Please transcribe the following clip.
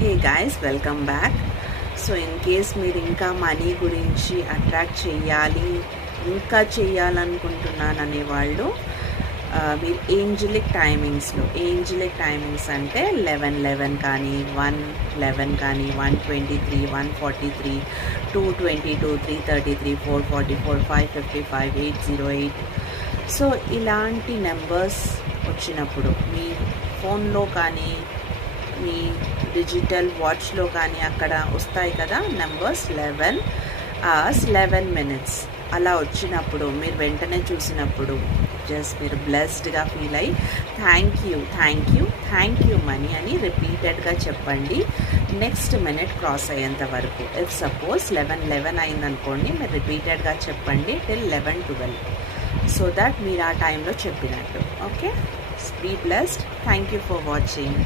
Hey guys, welcome back. So in case మీరు ఇంకా money గురించి అట్రాక్ట్ చేయాలి, ఇంకా చేయాలనుకుంటున్నాను అనేవాళ్ళు మీరు ఏంజలిక్ టైమింగ్స్ అంటే 11 కానీ 111 కానీ 123 143 222 333 444 555 808. సో ఇలాంటి నెంబర్స్ వచ్చినప్పుడు మీ ఫోన్లో కానీ మీ డిజిటల్ వాచ్లో కానీ అక్కడ వస్తాయి కదా నెంబర్స్ 11 hours 11 minutes అలా వచ్చినప్పుడు మీరు వెంటనే చూసినప్పుడు జస్ట్ మీరు బ్లెస్డ్గా ఫీల్ అయ్యి థ్యాంక్ యూ మనీ అని రిపీటెడ్గా చెప్పండి నెక్స్ట్ మినిట్ క్రాస్ అయ్యేంత వరకు. ఇఫ్ సపోజ్ 11 అయిందనుకోండి, మీరు రిపీటెడ్గా చెప్పండి టిల్ 11-12, సో దట్ మీరు ఆ టైంలో చెప్పినట్టు. Okay, be blessed. Thank you for watching.